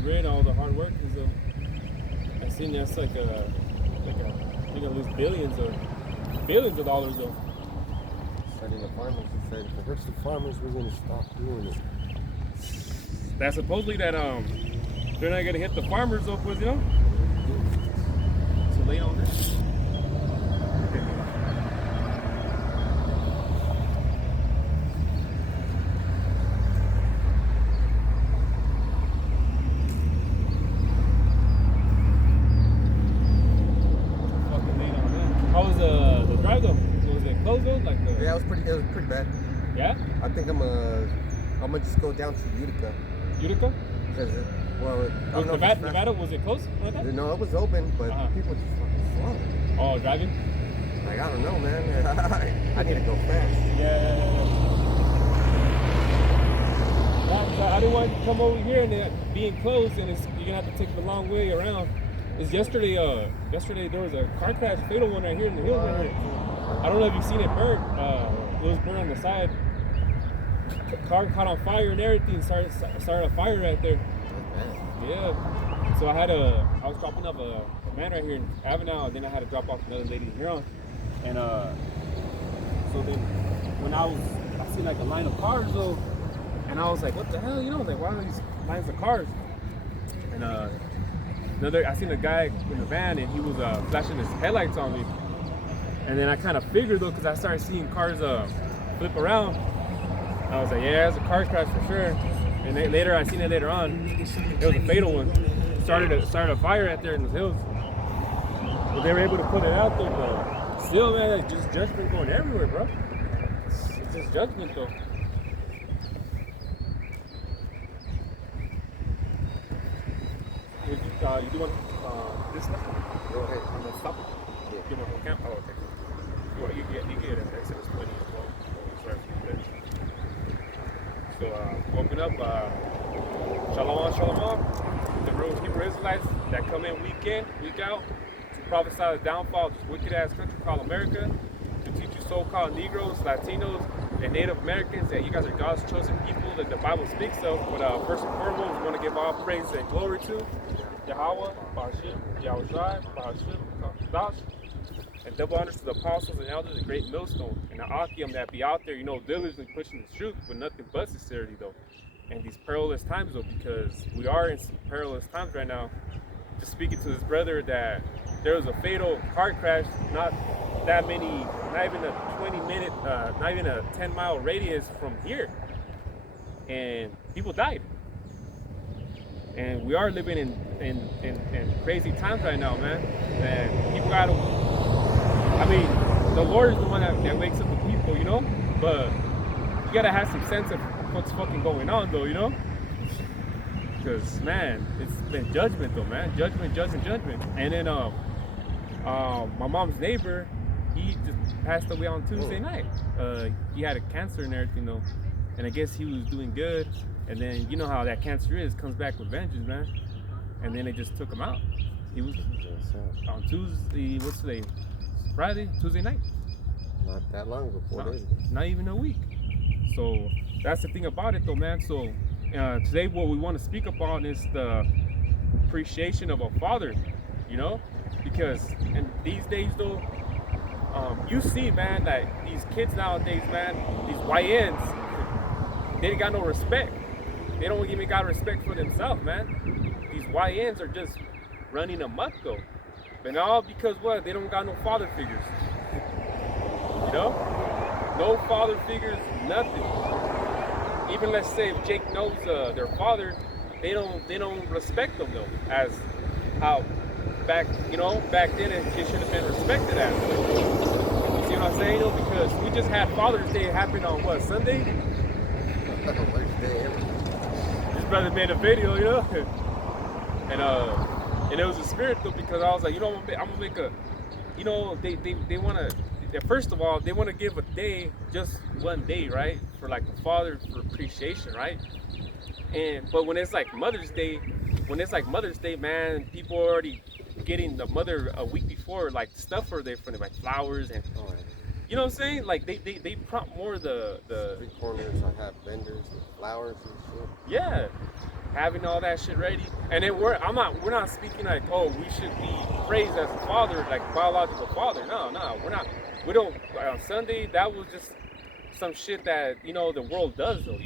get rid of all the hard work. Cause I seen that's like you're gonna lose billions of dollars though. Studying the farmers, he said, if it hurts the farmers, we're gonna stop doing it. That's supposedly that they're not gonna hit the farmers though, cause too late on that. How was the drive though? Was it closed though? Yeah, it was pretty bad. Yeah? I think I'm gonna just go down to Utica. Utica? Because I don't know. Nevada, was it closed like that? No, it was open, but people just fucking slow. Oh, driving? Like, I don't know, man. I need to go fast. Yeah. I didn't want to come over here and it being closed, and you're gonna have to take the long way around. It's yesterday there was a car crash, fatal one right here in the hills right here. I don't know if you've seen it burn. It was burned on the side. The car caught on fire and everything. Started a fire right there. Yeah. So I was dropping off a man right here in Avenal, and then I had to drop off another lady in Huron. And so then when I seen like a line of cars though, and I was like, what the hell? You know, like, why are these lines of cars? And I seen a guy in the van, and he was flashing his headlights on me. And then I kind of figured though, because I started seeing cars flip around. I was like, yeah, it's a car crash for sure. And then I seen it later on. It was a fatal one. Started a fire out there in the hills. But they were able to put it out there, but still, man, it's just judgment going everywhere, bro. It's just judgment though. You do want this stuff? Go ahead. I'm gonna stop it. Yeah. Give me a whole camp. Oh, okay. You get it. Exodus 20 as well. Sorry for you guys. So open up. Shalom. The real Hebrew Israelites that come in week out to prophesy the downfall of this wicked ass country called America, to teach you so-called Negroes, Latinos, and Native Americans that you guys are God's chosen people that the Bible speaks of. But first and foremost, we want to give all praise and glory to Yahweh, Bahashim, Yahushai, Bahashim, Dash, and double honors to the apostles and elders, the great millstone, and the Akim that be out there, diligently pushing the truth with nothing but sincerity, though. And these perilous times, though, because we are in some perilous times right now. Just speaking to this brother that there was a fatal car crash, not even a 20-minute, not even a 10-mile radius from here, and people died. And we are living in crazy times right now, man. And people the Lord is the one that wakes up the people, but you gotta have some sense of what's fucking going on, though, because, man, it's been judgment, though, man. Judgment. And then my mom's neighbor, he just passed away on Tuesday night. He had a cancer and everything, though, and I guess he was doing good. And then you know how that cancer comes back with vengeance, man. And then they just took him out. He was on Tuesday. What's today? Tuesday night. Not that long ago, 4 days ago. Not even a week. So that's the thing about it, though, man. So today, what we want to speak upon is the appreciation of a father. Because in these days, though, you see, man, that these kids nowadays, man, these YNs, they ain't got no respect. They don't even got respect for themselves, man. These YNs are just running amok, though. And all because what? They don't got no father figures. No father figures, nothing. Even let's say if Jake knows their father, they don't respect them though. As how back then it should have been respected as. You see what I'm saying? Because we just had Father's Day happen on what, Sunday? This brother made a video, and it was a spirit though, because I was like, I'm gonna make a, they want to, first of all, they want to give a day, just one day, right, for like the father, for appreciation, right? But when it's like Mother's Day, man, people are already getting the mother a week before, like stuff for them, like flowers and. You know what I'm saying? Like they prompt more the street corners. I have vendors with flowers and shit. Yeah, having all that shit ready. And then we're not speaking like, oh, we should be praised as a father, like biological father. No, we're not. We don't. On Sunday, that was just some shit that the world does, though.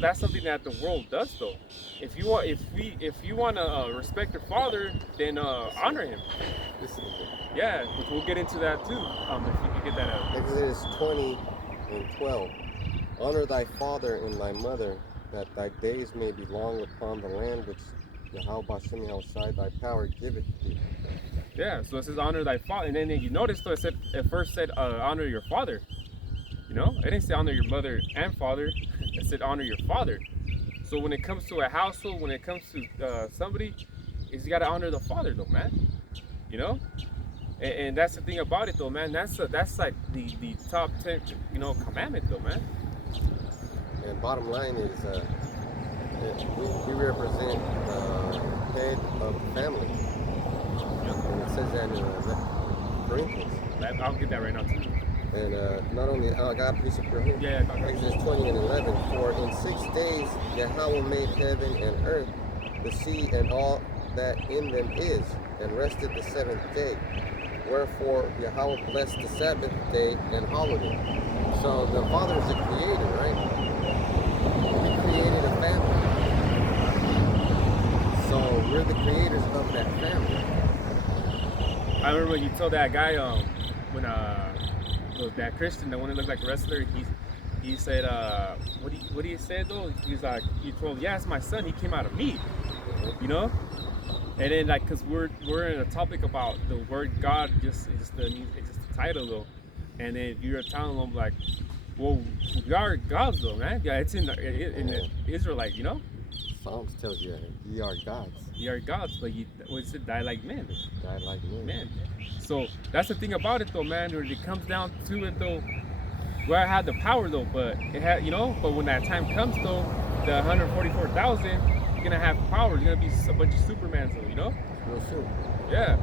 That's something that the world does, though. If you want to respect your father, then honor him. Listen to me. Yeah, we'll get into that too. If you could get that out. Exodus 20:12. Honor thy father and thy mother, that thy days may be long upon the land which Yahweh Bashem Yahushai thy power giveth thee. Yeah, so it says honor thy father, and then you notice though it first said honor your father. It didn't say honor your mother and father. It said honor your father. So when it comes to a household, when it comes to somebody, is you gotta honor the father though, man. And that's the thing about it though, man. That's like the top 10 commandment though, man. And bottom line is, we represent the head of the family. And it says that in Corinthians. I'll get that right now too. And not only, I got a piece of paper here. Yeah. Exodus 20:11. For in 6 days Yahweh made heaven and earth, the sea and all that in them is, and rested the 7th day. Wherefore Yahweh blessed the Sabbath day and hallowed it. So the Father is the creator, right? He created a family. So we're the creators of that family. I remember you told that guy when that Christian, the one that looked like a wrestler, he said what he said though? He's like, you told him, yeah, it's my son, he came out of me. And then like, cause we're in a topic about the word God, it's just the title though. And then you're telling them like, well, we are gods though, man. Yeah, it's in the Israelite, Psalms tells you ye are gods. Ye are gods, but what's it? Die like men. Die like men. So that's the thing about it though, man. When it comes down to it though, where I had the power though, but it had, but when that time comes though, the 144,000, you're gonna have power. You're gonna be a bunch of Supermans though, Real soon. Yeah,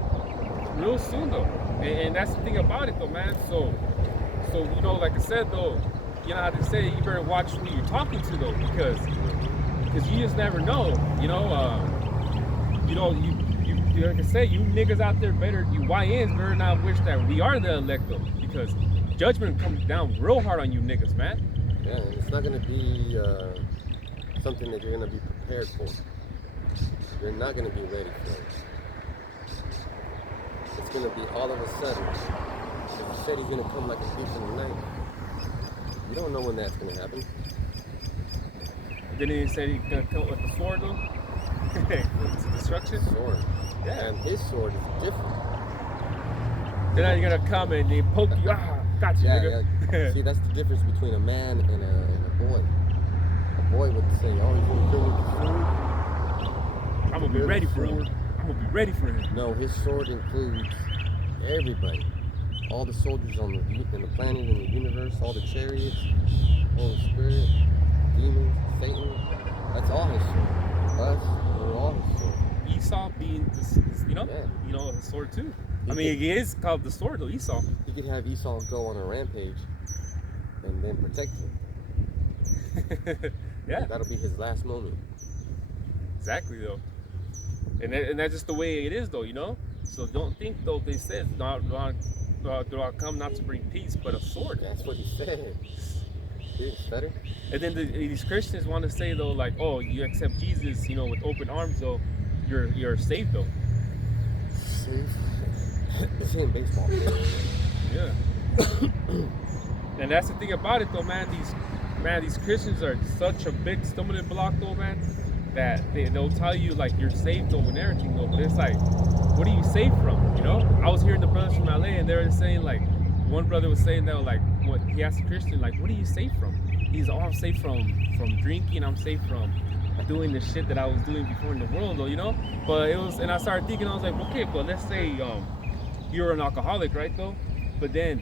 real soon though. And that's the thing about it though, man. So like I said though, you know how to say, you better watch who you're talking to though, because you just never know, you like I say, you niggas out there you YNs better not wish that we are the elect though, because judgment comes down real hard on you niggas, man. Yeah, and it's not gonna be something that you're gonna be prepared for. You're not gonna be ready for it. It's gonna be all of a sudden. If you said he's gonna come like a thief in the night, you don't know when that's gonna happen. Didn't he say he's gonna come with the sword though? It's destruction. Sword. Yeah. And his sword is different. Then you're gonna come and they poke you. Got you, nigga. Yeah. See, that's the difference between a man and a boy. A boy would say, "Oh, he's gonna kill me with food. I'm gonna be ready for him. I'm gonna be ready for him." No, his sword includes everybody. All the soldiers on the planet, in the universe, all the chariots, Holy Spirit, demons, Satan. That's all his sword. Us, we're all his sword. Esau being, his sword too. It is called the sword though, Esau. You could have Esau go on a rampage and then protect him. Yeah. That'll be his last moment. Exactly though. And that's just the way it is though, So don't think though, they said, do I come not to bring peace, but a sword. That's what he said. Dude, stutter. And then these Christians want to say though, like, oh, you accept Jesus, with open arms though, you're saved though. Safe? It's in baseball. Yeah. And that's the thing about it though, man. These Christians are such a big stumbling block though, man, that they'll tell you like you're saved though and everything though, but it's like, what are you saved from? I was hearing the brothers from LA and they were saying like, one brother was saying that like, what he asked a Christian like, what are you saved from? He's I'm saved from drinking. I'm saved from doing the shit that I was doing before in the world though, But it was, and I started thinking, I was like, okay, but let's say you're an alcoholic, right though? But then,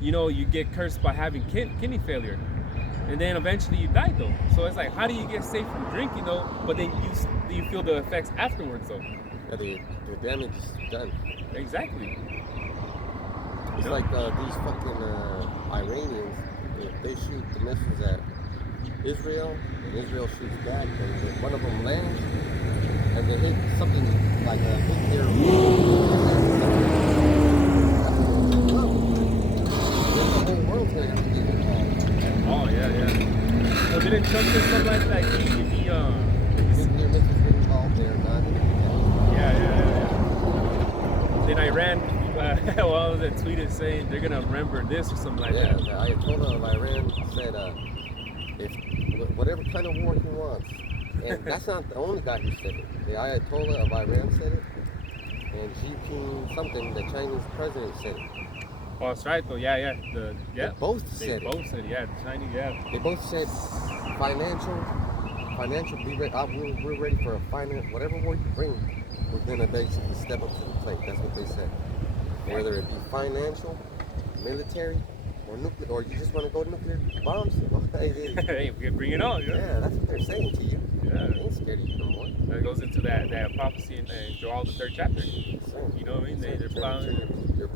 you get cursed by having kidney failure. And then eventually you die though. So it's like, how do you get safe from drinking though? But then you feel the effects afterwards though. Yeah, the damage is done. Exactly. It's like these fucking Iranians, if they shoot the missiles at Israel, and Israel shoots back, and then one of them lands, and they hit something like a nuclear. Then the whole world's gonna have to get involved. Oh yeah, yeah. Well, didn't Trump say something like that? Nuclear missiles get involved. They're not gonna do Yeah, yeah, yeah. Then Iran, well, the tweeted saying they're gonna remember this or something like that. Yeah, that. the Ayatollah of Iran said, if whatever kind of war he wants, and that's not the only guy who said it. The Ayatollah of Iran said it, and Xi Jinping something, the Chinese president said it. Oh, that's right though. Yeah, yeah. They both They said both it. said, yeah, the Chinese, yeah. They both said financial. Be ready. We're ready for a finance. Whatever war you bring, we're gonna basically step up to the plate. That's what they said. Whether it be financial, military, or nuclear, or you just want to go nuclear bombs. Hey, we can bring it on, you know? Yeah, that's what they're saying to you. Yeah. They ain't scared of you no more. That goes into that prophecy in Joel the 3rd chapter. Same. You know what I mean? They're plowing. They're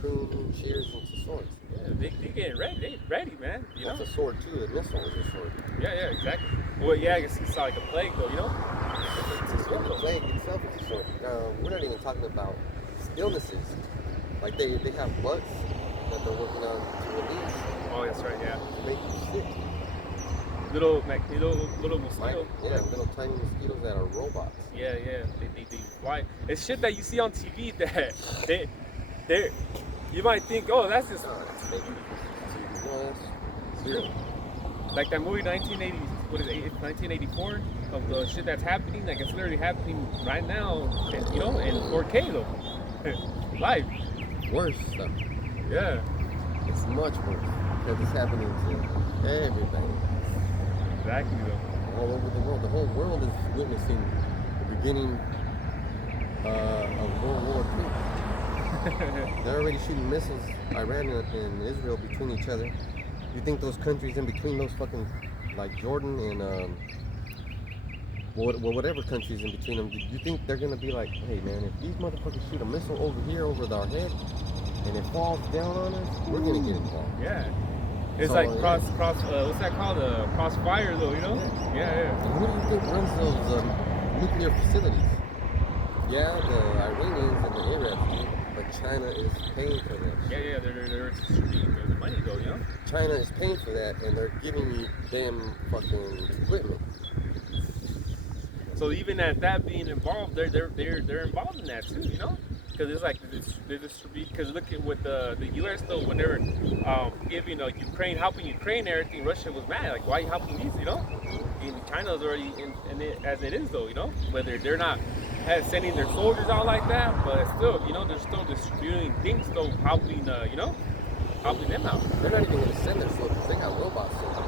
pruning shears into swords. Yeah, they getting ready. They ready, man. You know? That's a sword too. The missile is a sword. Yeah, yeah, exactly. Well, yeah, I guess it's like a plague, though. You know? The plague itself is a sword. We're not even talking about illnesses. Like they have bugs that they're working on to release. Oh, that's right. Yeah. To make you sick. Little mosquito. Yeah, little tiny mosquitoes that are robots. Yeah, yeah. They fly. It's shit that you see on TV that they you might think, oh, that's just That's fake. it's real. Like that movie 1984 of the shit that's happening. Like it's literally happening right now. You know, in 4K though. Live. Worse stuff. Yeah. It's much worse because it's happening to everybody. Exactly though. All over the world. The whole world is witnessing the beginning of World War II. They're already shooting missiles, Iran and Israel, between each other. You think those countries in between those fucking, like Jordan and whatever countries in between them, you think they're gonna be like, hey man, if these motherfuckers shoot a missile over here over our head and it falls down on us, we're gonna get involved. Yeah. It's So, like yeah. cross what's that called? Crossfire though, you know? Yeah, yeah. And who do you think runs those nuclear facilities? Yeah, the Iranians and the Arabs do, but China is paying for that. Yeah, they're distributing the money though, you know? China is paying for that, and they're giving you damn fucking equipment. So even at that being involved, they're involved in that too, you know? Because it's like they distribute. Because look at what the U.S. though, when they were giving Ukraine, helping Ukraine, and everything, Russia was mad. Like, why are you helping these? You know? And China's already in it as it is though, you know? Whether they're not sending their soldiers out like that, but still, you know, they're still distributing things, though, helping, you know, helping them out. They're not even going to send their soldiers. They got robot soldiers.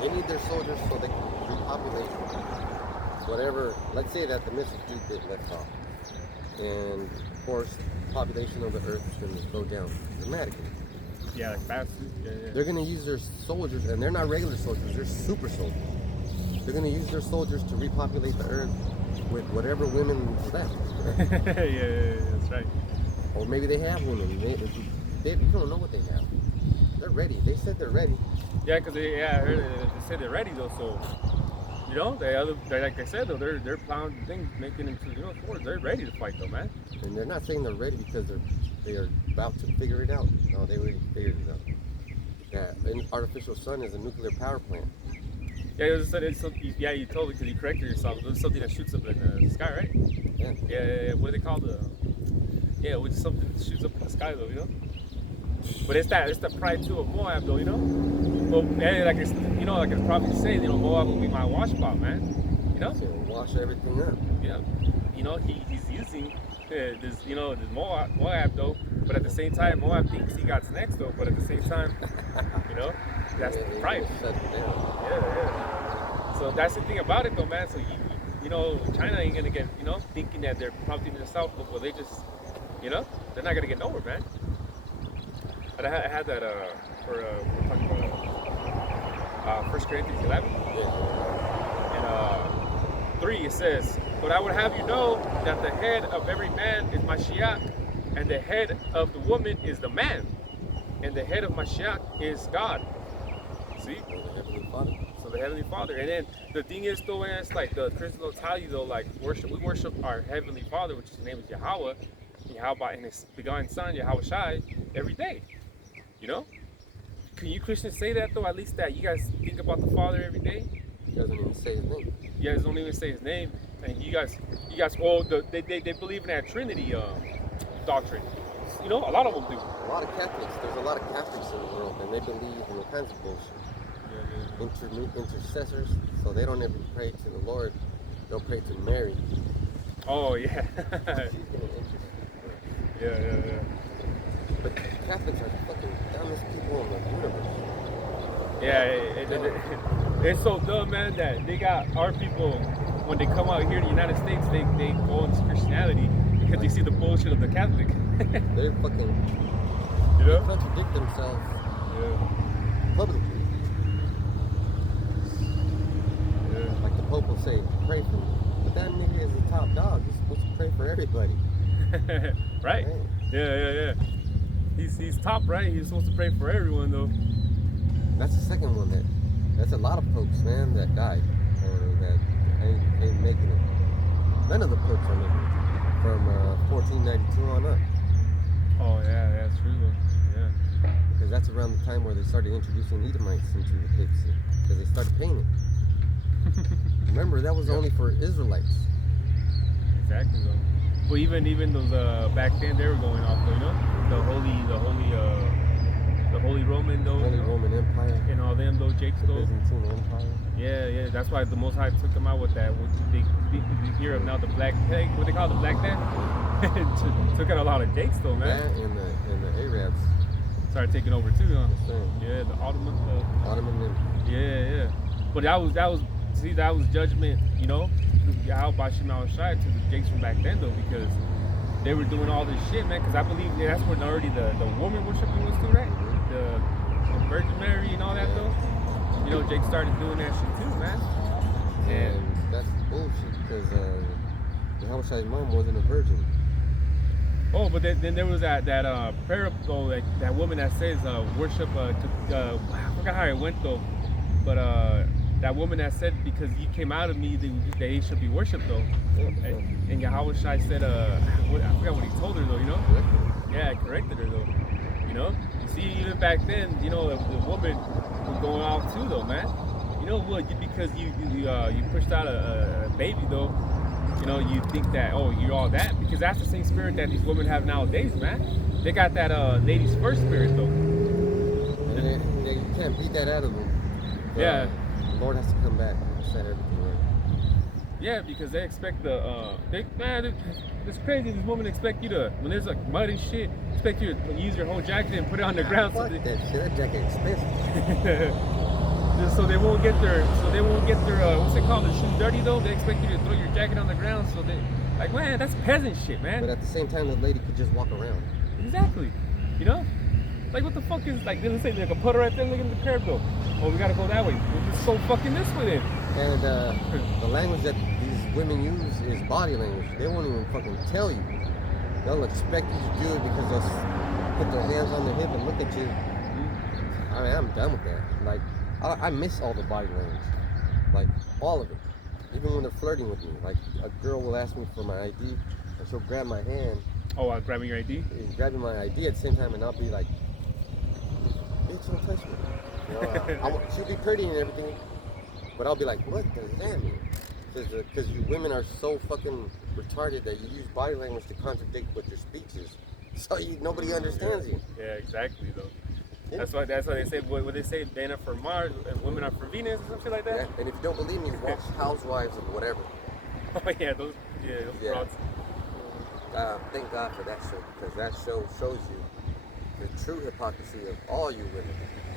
They need their soldiers so they can repopulate whatever. Let's say that the missiles do get left off, and of course, the population of the Earth is going to go down dramatically. Yeah, like fast. Yeah. They're going to use their soldiers, and they're not regular soldiers. They're super soldiers. They're going to use their soldiers to repopulate the Earth with whatever women left. yeah, that's right. Or maybe they have women. You don't know what they have. They're ready. They said they're ready. Yeah, because I heard they said they're ready though. So, you know, they're like I said though, they're plowing things, making into towards. They're ready to fight though, man. And they're not saying they're ready because they are about to figure it out. No, they already figured it out. Yeah, an artificial sun is a nuclear power plant. Yeah, it's something. Yeah, you told me because you corrected yourself. It's something that shoots up in the sky, right? Yeah. Yeah. What do they call which is something that shoots up in the sky though, you know? But it's the pride too of Moab though, you know? Well, yeah, like it's probably saying, Moab will be my wash spot, man. You know? So wash everything up. Yeah. You know, he's using this Moab though, but at the same time, Moab thinks he got next though, but at the same time, you know, that's the pride. Shut it down. Yeah. So that's the thing about it though, man. So you know, China ain't gonna get, thinking that they're prompting themselves, but they just, they're not gonna get nowhere, man. But I had that we're talking about 1 Corinthians 11. Yeah. And 3 it says, "But I would have you know that the head of every man is Mashiach, and the head of the woman is the man, and the head of Mashiach is God." See? The Heavenly Father. So the Heavenly Father. And then the thing is though, man, it's like the Christians will tell you though, like we worship our Heavenly Father, which his name is Yahweh, Yahweh and his begotten Son, Yahweh Shai, every day. You know? Can you Christians say that though? At least that you guys think about the Father every day? He doesn't even say his name. You guys don't even say his name. And you guys they believe in that Trinity doctrine. You know, a lot of them do. A lot of Catholics. There's a lot of Catholics in the world, and they believe in all kinds of bullshit. Intercessors, so they don't ever pray to the Lord. They'll pray to Mary. Oh yeah. She's gonna intercede. Yeah. But Catholics are the fucking dumbest people in the universe. Yeah, it's so dumb, man, that they got our people, when they come out here in the United States, they go into Christianity because they see the bullshit of the Catholic. They're fucking, you they know? contradict themselves publicly. Yeah. Like the Pope will say, pray for me. But that nigga is the top dog. He's supposed to pray for everybody. Right? Right. Yeah. He's top, right? He's supposed to pray for everyone, though. That's the second one that's a lot of popes, man, that died or that ain't making it. None of the popes are making it from 1492 on up. Oh yeah, that's true though. Yeah. Because that's around the time where they started introducing Edomites into the papacy. Because they started paying it. Remember, that was only for Israelites. Exactly though. Well, even those back then they were going off though, you know, the Holy Roman though, Holy Roman Empire. and all them though, Jakes The though. Byzantine Empire. Yeah. That's why the Most High took them out with that. What they hear of now, the Black Plague, what they call it, the Black Death. Took out a lot of Jakes though, man. That and the Arabs. Started taking over too, huh? The same. Yeah, the Ottoman. Ottoman Empire. Yeah. But that was judgment, you know, Yahweh Bashim Al Shai to the Jakes from back then though, because they were doing all this shit, man. Because I believe that's where already the woman worshiping was too, right? The Virgin Mary and all that though. You know, Jake started doing that shit too, man. And that's bullshit because Yahweh Shai's mom wasn't a virgin. Oh, but then there was that prayer though, that woman that says worship I forgot how it went though, but that woman that said because you came out of me they should be worshipped though. And Yahweh Shai said I forgot what he told her though, you know? Yeah, corrected her though. You know? You see, even back then, you know, the woman was going off too though, man. You know what? Because you pushed out a baby though. You know, you think that, oh, you're all that, because that's the same spirit that these women have nowadays, man. They got that ladies first spirit though. And you can't beat that out of them. Yeah. The Lord has to come back and set everything right. Yeah, because they expect it's crazy. These women expect you to, when there's like mud and shit, expect you to use your whole jacket and put it on the ground. Fuck that shit. That jacket expensive. Just so they won't get their what's it called, their shoes dirty though. They expect you to throw your jacket on the ground, so they like, man, that's peasant shit, man. But at the same time, the lady could just walk around. Exactly. You know? Like what the fuck is, like, let's say like a putter right there, look at the curb though. Oh, we gotta go that way. We'll just go fucking this way then. And the language that these women use is body language. They won't even fucking tell you. They'll expect you to do it because they'll put their hands on their hip and look at you. I mean, I'm done with that. Like, I miss all the body language. Like, all of it. Even when they're flirting with me. Like, a girl will ask me for my ID, and she'll grab my hand. Oh, I'm grabbing your ID? And grabbing my ID at the same time, and I'll be like, bitch, don't touch me. You know, she'll be pretty and everything, but I'll be like, what does that mean? Because you women are so fucking retarded that you use body language to contradict what your speech is. So nobody understands you. Yeah, exactly though. Yeah. That's why they say what they say, men are for Mars and women are for Venus or some shit like that. Yeah. And if you don't believe me, watch Housewives of whatever. Oh yeah, those frauds. Thank God for that show, because that show shows you the true hypocrisy of all you women.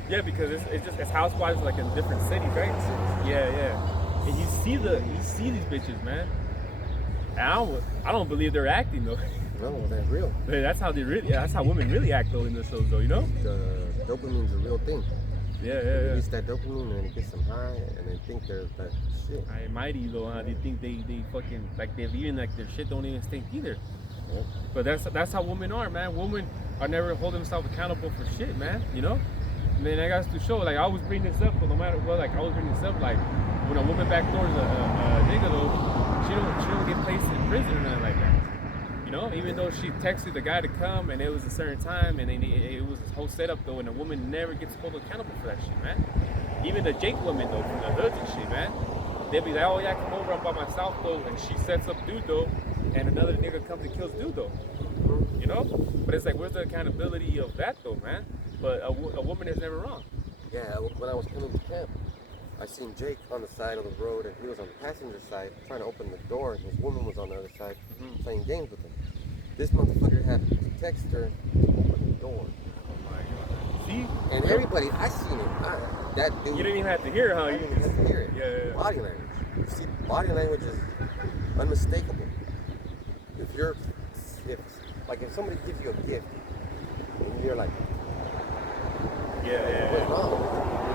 Yeah, because it's housewives like in different cities, right? Yeah. And you see these bitches, man. And I don't believe they're acting though. No, they're real. That's how women really act though in the shows though, you know? The dopamine's a real thing. Yeah. They release that dopamine and it gets them high and they think they're that shit. I mighty though, huh? They think they fucking like they've even like their shit don't even stink either. Yeah. But that's how women are, man. Women are never holding themselves accountable for shit, man. You know, man, I got to show. Like I always bring this up, but no matter what, like I always bring this up. Like when a woman backdoors a nigga though, she don't get placed in prison or nothing like that. You know, even though she texted the guy to come and it was a certain time and it was this whole setup though, and the woman never gets held accountable for that shit, man. Even the Jake woman though, from the hoods and shit, man. They'll be like, oh yeah, come over, I'm by myself though, and she sets up dude though, and another nigga comes and kills dude though. You know? But it's like, where's the accountability of that though, man? But a woman is never wrong. Yeah, when I was coming to camp, I seen Jake on the side of the road, and he was on the passenger side trying to open the door, and his woman was on the other side playing games with him. This motherfucker had to text her to open the door. Oh my god. See? And everybody, I seen it. That dude. You didn't even have to hear it, huh? I didn't even have to hear it. Yeah. Body language. You see, body language is unmistakable. If somebody gives you a gift, and you're like, what's wrong?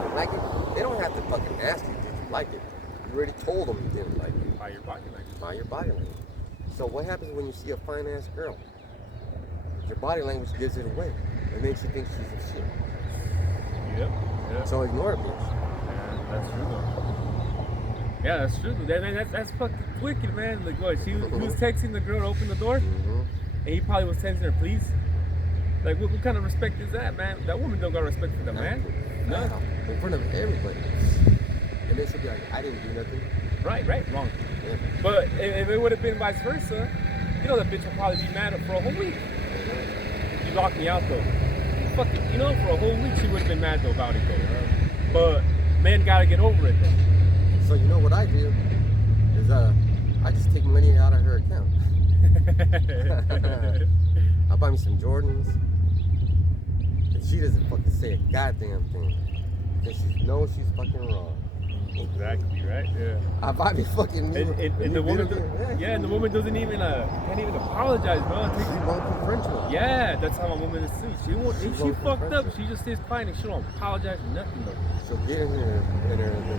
You like it? They don't have to fucking ask you, did you like it? You already told them you didn't like it. By your body language. By your body language. So what happens when you see a fine ass girl? Your body language gives it away. It makes you think she's a shit. Yep. So ignore it, bitch. Yeah, that's true though. Yeah, that's true. That's fucking wicked, man. Like, what? He was texting the girl to open the door, and he probably was texting her, please. Like, what kind of respect is that, man? That woman don't got respect for the man. No. In front of everybody. And then she'll be like, I didn't do nothing. Right, wrong. Yeah. But if it would have been vice versa, you know, the bitch would probably be mad for a whole week. You locked me out though. Fuck it, you know, for a whole week she would have been mad though about it though. But men gotta get over it though. So you know what I do is I just take money out of her account. I'll buy me some Jordans, and she doesn't fucking say a goddamn thing because she knows she's fucking wrong. Exactly, right? Yeah. I buy me fucking new. And the woman, and the woman doesn't even can't even apologize, bro. She won't confront you. Yeah, that's how a woman is too. She won't. If she fucked up, she just stays quiet and she don't apologize for nothing though. She'll get in her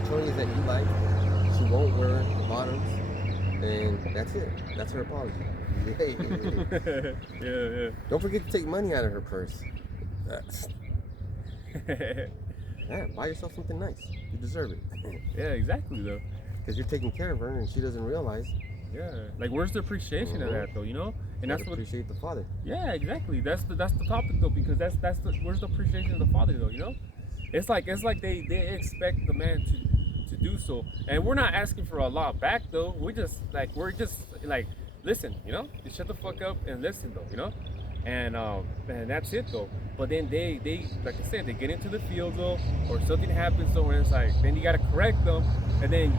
chonies that you like. She won't wear the bottoms, and that's it. That's her apology. Yeah. Don't forget to take money out of her purse. Yeah, buy yourself something nice. You deserve it. Yeah, exactly though. Because you're taking care of her and she doesn't realize. Yeah, like where's the appreciation of that though, you know? And that's what appreciate the father. Yeah, exactly. That's the topic though, because that's where's the appreciation of the father though, you know? It's like they expect the man to do so, and we're not asking for a lot back though. We're just like listen, you know? You shut the fuck up and listen though, you know? And that's it though. But then they like I said, they get into the field though, or something happens though, where it's like then you gotta correct them, and then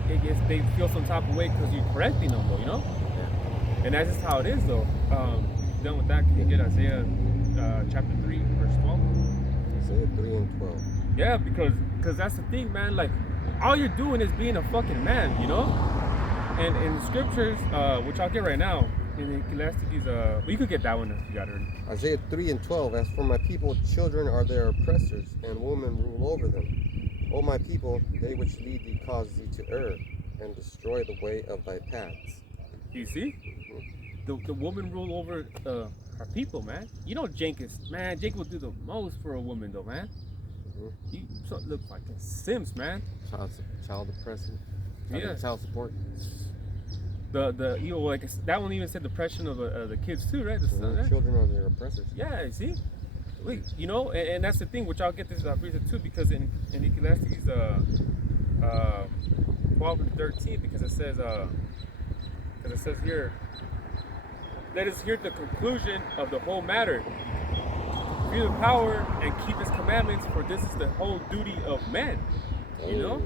they feel some type of way because you're correcting them though, you know? Yeah. And that's just how it is though. Done with that, can you get Isaiah chapter 3, verse 12? Isaiah 3 and 12. Yeah, because that's the thing, man. Like all you're doing is being a fucking man, you know? And in scriptures, which I'll get right now. In Ecclesiastes, well, you could get that one if you got it. Isaiah 3 and 12, as for my people, children are their oppressors, and women rule over them. O my people, they which lead thee cause thee to err, and destroy the way of thy paths. You see? The woman rule over our people, man. You know Jake will do the most for a woman, though, man. You look like a Sims, man. Child oppressing. Yeah. Child support. The you know, like that one even said depression of the kids too, right? Children are their oppressors. Yeah, see, you know, and that's the thing, which I'll get this reason too, because in Ecclesiastes 12 and 13, because it says here, let us hear the conclusion of the whole matter. Fear the power and keep his commandments, for this is the whole duty of man. You know,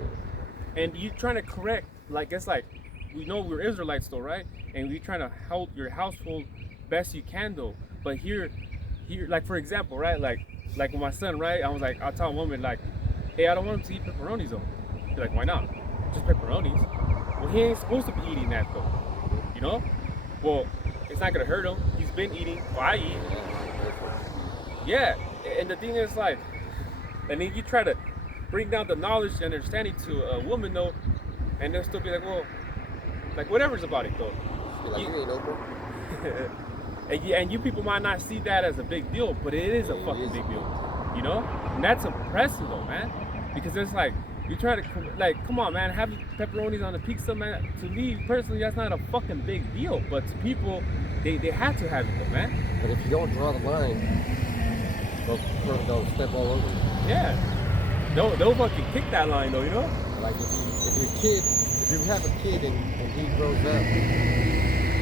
and you trying to correct, like it's like. We know we're Israelites though, right? And we're trying to help your household best you can though. But here, like for example, right? Like with my son, right? I was like, I'll tell a woman like, hey, I don't want him to eat pepperonis though. She's like, why not? Just pepperonis. Well, he ain't supposed to be eating that though. You know? Well, it's not gonna hurt him. He's been eating. Well, I eat. Yeah. And the thing is like, and then you try to bring down the knowledge and understanding to a woman though, and they'll still be like, well. Like whatever's about it though. Like you ain't open. And you people might not see that as a big deal, but it is a fucking big deal. you know? And that's impressive though, man. Because it's like, you try to, like, come on, man, have pepperonis on the pizza, man. To me, personally, that's not a fucking big deal. But to people, they have to have it though, man. But if you don't draw the line, they'll step all over you. Yeah. They'll fucking kick that line though, you know? Like if you have a kid and he grows up,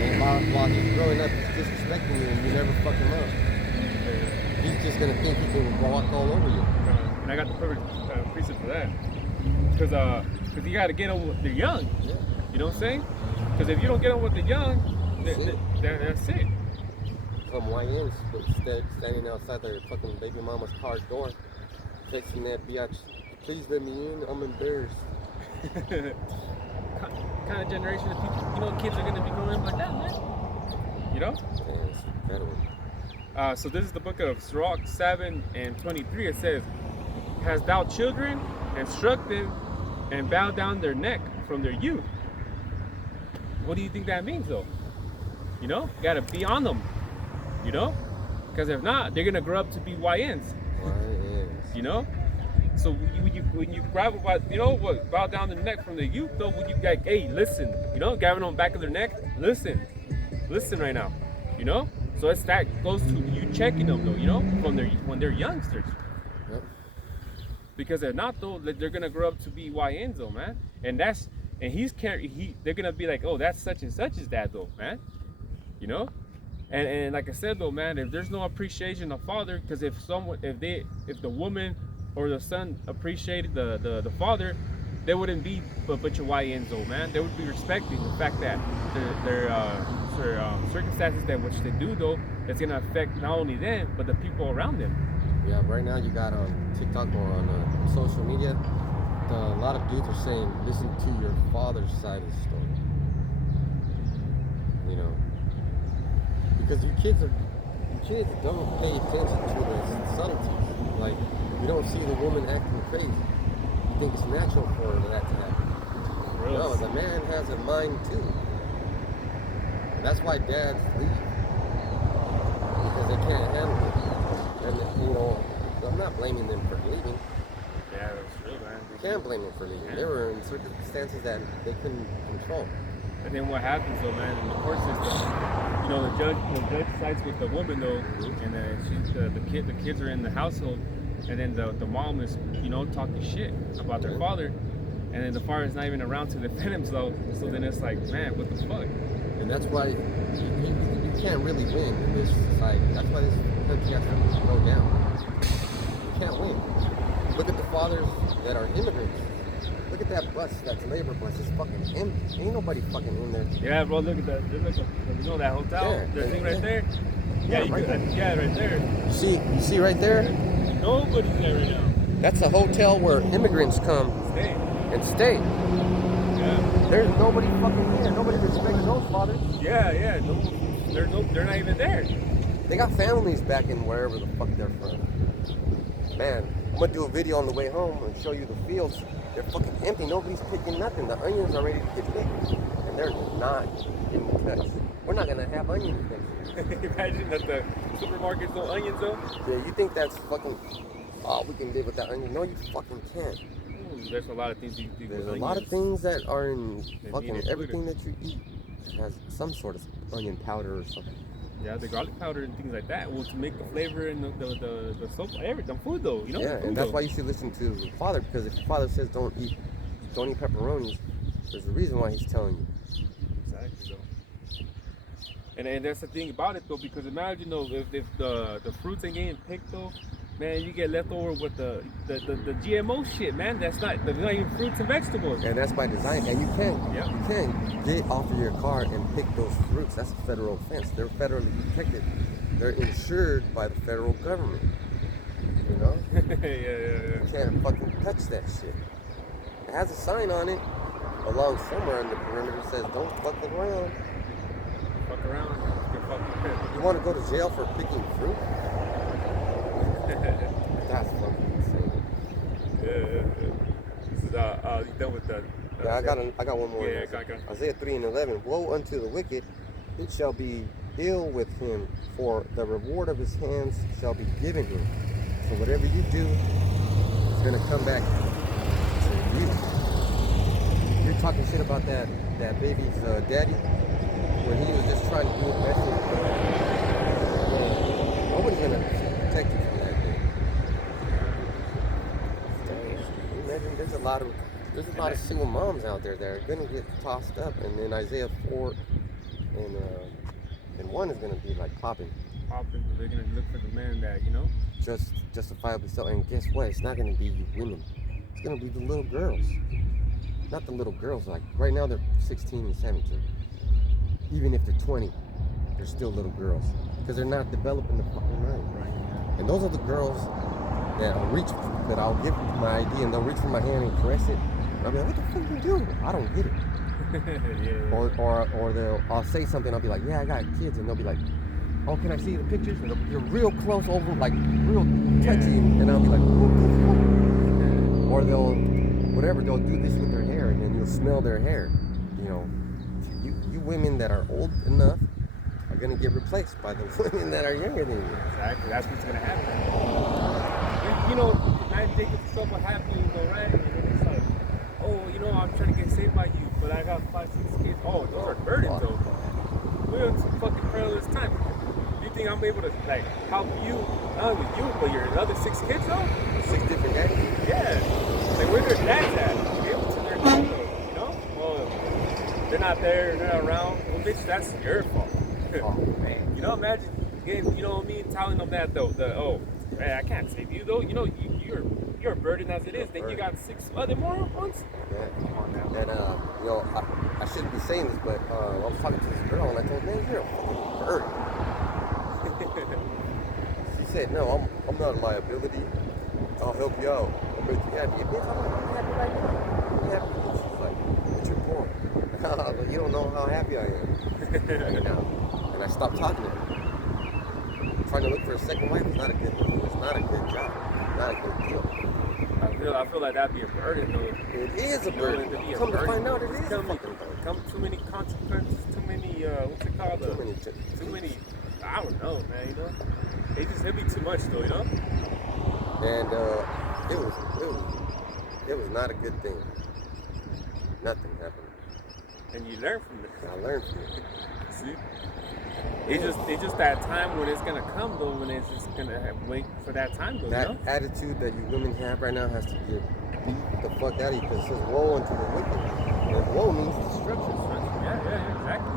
and while he's growing up, he's disrespecting you and you never fuck him up, he's just gonna think he can walk all over you. And I got the perfect precept for that. Because you got to get them with the young. Yeah. You know what I'm saying? Because if you don't get them with the young, that's it. Some YNs standing outside their fucking baby mama's car's door, texting that biatch, please let me in, I'm embarrassed. Kind of generation of people, you know, kids are going to be growing up like that, man. You know? Yeah, it's incredible. So this is the book of Sirach 7:23. It says, "Hast thou children, instruct them, and bow down their neck from their youth." What do you think that means, though? You know, you gotta be on them. You know, because if not, they're gonna grow up to be YNs. You know. So when you grab about, you know what, bow down the neck from the youth, though, when you like, hey, listen, you know, grabbing on the back of their neck, listen right now, you know. So it's that goes to you checking them though, you know, when they're youngsters. Yep. Because if not though, they're gonna grow up to be YNs though, man. And they're gonna be like, oh, that's such and such as dad though, man. You know. And like I said though, man, if there's no appreciation of father, because if the woman or the son appreciated the father, there wouldn't be a bunch of YNs though, man. They would be respecting the fact that their circumstances that which they do though, that's gonna affect not only them but the people around them. Yeah, right now you got on TikTok or on social media, a lot of dudes are saying, listen to your father's side of the story. You know, because your kids don't pay attention to the subtleties. Like, you don't see the woman acting crazy. You think it's natural for that to happen. Really? No, the man has a mind too. And that's why dads leave. Because they can't handle it. And, you know, I'm not blaming them for leaving. Yeah, that's true, man. You can't blame them for leaving. Yeah. They were in circumstances that they couldn't control. And then what happens though, man, in the court system, you know, the judge sides with the woman though, and the kids are in the household, and then the mom is, you know, talking shit about their father, and then the father's not even around to defend himself. So then it's like, man, what the fuck? And that's why you can't really win in this society. That's why this country has to go down. You can't win. Look at the fathers that are immigrants. Look at that bus, that labor bus is fucking empty. Ain't nobody fucking in there. Yeah, bro, look at that. There's like you know that hotel? Yeah, There's thing right there? Yeah, you right could, there. yeah, right there. You see right there? Nobody's there right now. That's a hotel where immigrants come Stay. and stay. Yeah. There's nobody fucking here. Nobody respects those fathers. Yeah. No, they're not even there. They got families back in wherever the fuck they're from. Man, I'm gonna do a video on the way home and show you the fields. They're fucking empty. Nobody's picking nothing. The onions are ready to get picked, and they're not getting cut. We're not gonna have onions next year. Imagine that the supermarket's no onions though. Yeah, you think that's fucking? Oh, we can live without onions? No, you fucking can't. There's a lot of things you can do There's with a lot of things that are in They fucking need it everything that you eat has some sort of onion powder or something. Yeah, the garlic powder and things like that. Well, to make the flavor and the soap, everything, food though, you know. Yeah, food and that's though. why you should listen to your father, because if your father says don't eat pepperonis, there's a reason why he's telling you. Exactly though. And that's the thing about it though, because imagine though if the fruits ain't getting picked though, man, you get left over with the GMO shit, man. That's not even fruits and vegetables. And that's by design. And you can't get off of your car and pick those fruits. That's a federal offense. They're federally protected. They're insured by the federal government. You know? yeah. You can't fucking touch that shit. It has a sign on it along somewhere in the perimeter that says don't fuck around. Fuck around. Get fucked. You want to go to jail for picking fruit? That's fucking insane. This is you done with that? Yeah, I got one more. Yeah, got. Isaiah 3:11. Woe unto the wicked, it shall be ill with him, for the reward of his hands shall be given him. So whatever you do, it's gonna come back to you. You're talking shit about that baby's daddy when he was just trying to do his best. Nobody's gonna protect you from that dude. Imagine there's a lot of single moms out there that are gonna get tossed up, and then Isaiah 4 and 1 is gonna be like popping. They're gonna look for the man that, you know, Just justifiably so. And guess what? It's not gonna be you women. It's gonna be the little girls. Not the little girls. Like right now they're 16 and 17. Even if they're 20, they're still little girls because they're not developing the fucking mind. right? And those are the girls that I'll give my ID and they'll reach for my hand and caress it. And I'll be like, what the fuck are you doing? I don't get it. Yeah. Or I'll say something. I'll be like, yeah, I got kids, and they'll be like, oh, can I see the pictures? And they're real close over, like real touchy, and I'll be like, what the fuck? Or they'll do this with their hair, and then you'll smell their hair. You know, you women that are old enough are gonna get replaced by the women that are younger than you. Exactly. That's what's gonna happen. And, you know, man, think of yourself what happened, though, right? And then it's like, oh, you know, I'm trying to get saved by you, but I got 5, 6 kids. Oh, those are burdens, though. We're in some fucking perilous time. Do you think I'm able to like help you, not only you, but your other 6 kids, though? 6 different guys. Yeah. Like, where their dads at? Be able to their dads, though, you know? Well, they're not there, they're not around. Well, bitch, that's your fault. Oh man. You know, imagine getting, you know what I mean, telling them that though. Oh, man, I can't save you though. You know, you're a burden as it is. Then you got 6 other more ones. Yeah. Come on now. And you know, I shouldn't be saying this, but I was talking to this girl and I told her, man, you're a fucking bird. She said, no, I'm not a liability. I'll help you out. I'll make you happy. Bitch, I'm happy right now. I'm happy. She's like, but you're poor. But you don't know how happy I am right now. And I stopped talking to her. Trying to look for a second wife is not a good one. It's not a good job. Not a good deal. I feel like that'd be a burden though. It is a burden. You know, it'd be a Come to burden. find out, it is a fucking burden. Come too many consequences, too many what's it called? Too many. I don't know, man. You know, it'd be too much though. You know. And it was not a good thing. Nothing happened. And you learn from it. I learned from it. See. It's just that time when it's gonna come though, when it's just gonna wait for that time though. That you know? attitude that you women have right now has to get beat the fuck out of you because it says woe unto the wicked. And woe means destruction. Yeah, exactly.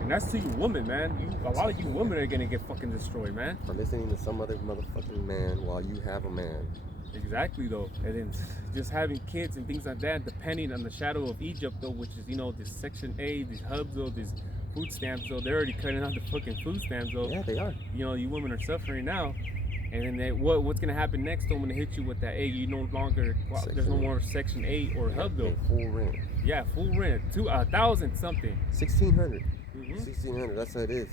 And that's to you women, man. A lot of you women are gonna get fucking destroyed, man. For listening to some other motherfucking man while you have a man. Exactly though. And then just having kids and things like that, depending on the shadow of Egypt though, which is, you know, this Section A, these hubs though, these food stamps though, they're already cutting out the fucking food stamps though. Yeah, they are. You know, you women are suffering now. And then what's gonna happen next though when they hit you with that? Hey, you no longer, there's no more Section 8 or hub though. Full rent. Yeah, full rent. 1,000 something. 1,600. Mm-hmm. 1,600. That's how it is.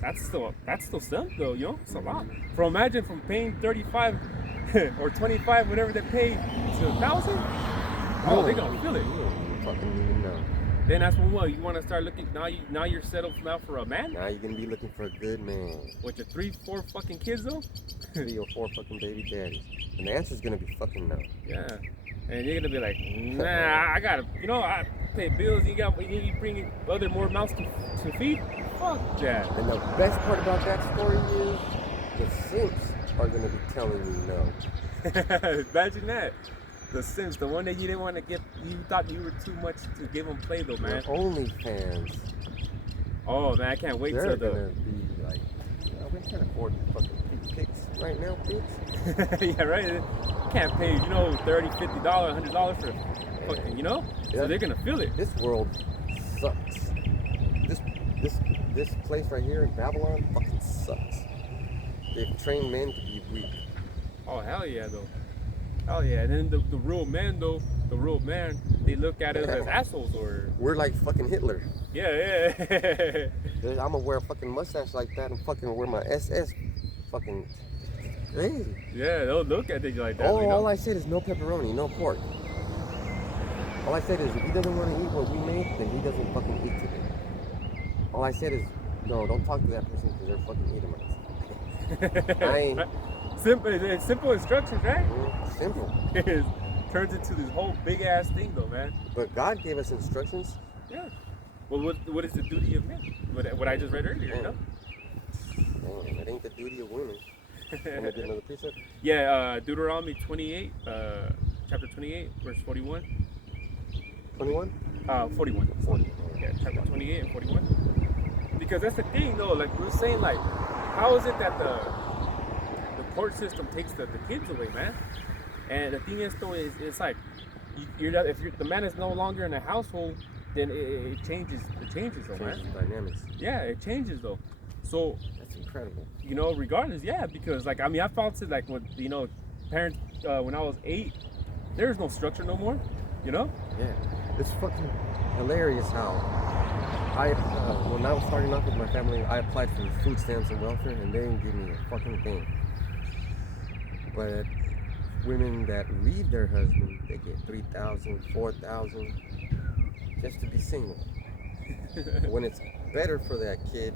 That's still something though, you know. It's a lot. Imagine from paying 35 or 25, whatever they pay, to 1,000. Oh, they're gonna feel it. You don't fucking even know. Then that's when what you want to start looking. Now you're settled now for a man. Now you're gonna be looking for a good man. With your 3, 4 fucking kids though. 3 or 4 fucking baby daddies. And the answer's gonna be fucking no. Yeah. And you're gonna be like, nah, I gotta, you know, I pay bills. You bring other more mouths to feed. Fuck that. And the best part about that story is the simps are gonna be telling you no. Imagine that. The Sims, the one that you didn't want to get, you thought you were too much to give them play though, man. Your OnlyFans. Oh man, I can't wait They're till gonna be like, we can't afford fucking pics right now, pics. yeah, right. Can't pay, you know, $30, $50, $100 for fucking, you know. Yeah. So they're gonna feel it. This world sucks. This place right here in Babylon fucking sucks. They've trained men to be weak. Oh hell yeah, though. Hell yeah. And then the real man though, they look at us as assholes or. We're like fucking Hitler. Yeah. I'm gonna wear a fucking mustache like that and fucking wear my SS fucking crazy. Yeah, they'll look at it like that. All I said is no pepperoni, no pork. All I said is if he doesn't want to eat what we made, then he doesn't fucking eat today. All I said is, no, don't talk to that person because they're fucking Edomites. I ain't It's simple instructions, right? simple. It turns into this whole big ass thing, though, man. But God gave us instructions. Yeah. Well, what is the duty of men? What I just read earlier, you know? Damn, that ain't the duty of women. Want to get another precept? Yeah, Deuteronomy 28, chapter 28, verse 41. 21? 41. 40. Yeah, chapter 28 and 41. Because that's the thing, though. Like we're saying, like, how is it that the court system takes the kids away, man? And the thing is, though, is it's like you're not, if the man is no longer in the household, then it changes. It changes, though, man. Changes the dynamics. Yeah, it changes, though. So That's incredible. you know, regardless, yeah, because like I mean, I felt it like with parents when I was 8, there was no structure no more, you know. Yeah, it's fucking hilarious how when I was starting off with my family, I applied for food stamps and welfare, and they didn't give me a fucking thing. But women that leave their husband, they get 3,000, 4,000 just to be single. When it's better for that kid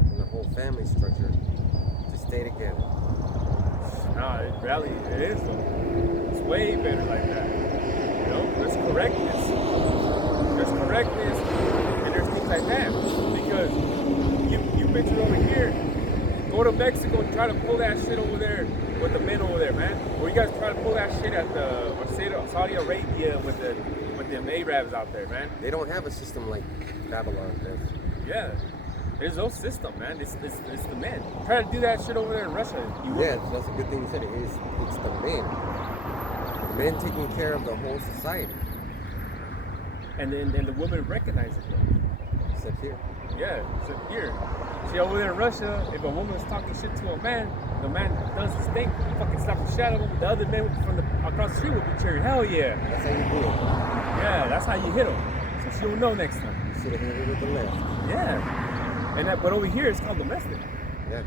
and the whole family structure to stay together. Nah, it is though. It's way better like that. You know, there's correctness, and there's things like that. Because you bitches over here, go to Mexico and try to pull that shit over there with the men over there, man. Or you guys try to pull that shit at Saudi Arabia with the Arabs out there, man. They don't have a system like Babylon does. Yeah. There's no system, man. It's the men. Try to do that shit over there in Russia. Yeah, that's a good thing you said. It's the men. The men taking care of the whole society. And the women recognize it, though. Except here. Yeah, except here. See, over there in Russia, if a woman is talking shit to a man, the man does his thing, fucking slap the shit out of him. The other men from across the street will be cheering, hell yeah. That's how you do it. Yeah, that's how you hit them. So she'll know next time. You should have hit it with the left. Yeah. But over here, it's called domestic. Yeah.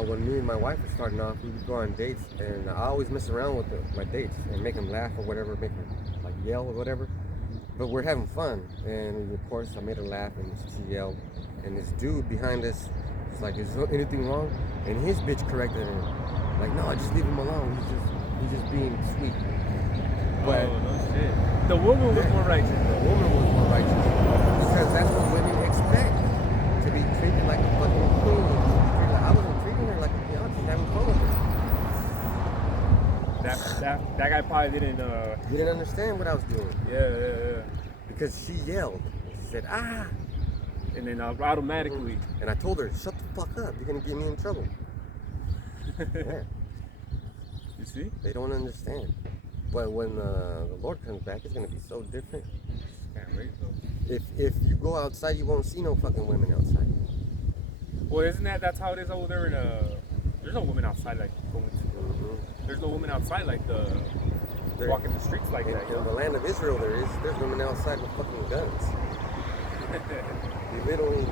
When me and my wife were starting off, we would go on dates, and I always mess around with my dates and make them laugh or whatever, make them like yell or whatever. But we're having fun, and of course I made her laugh, and she yelled. And this dude behind us was like, "Is there anything wrong?" And his bitch corrected him, like, "No, just leave him alone. He's just being sweet." But oh, no shit. The woman was more righteous. The woman was more righteous because that's what women expect. To be treated like a fucking queen. I wasn't treating her like a fiance, having fun with her. That guy probably didn't. You didn't understand what I was doing. Yeah. Because she yelled. She said, "Ah!" And then automatically. And I told her, "Shut the fuck up. You're gonna get me in trouble." Yeah. You see? They don't understand. But when the Lord comes back, it's gonna be so different. Can't wait though. If you go outside, you won't see no fucking women outside. Well, that's how it is over there in there's no women outside like going to. There's no women outside like walking the streets like that. In the land of Israel, there's women outside with fucking guns. Belittling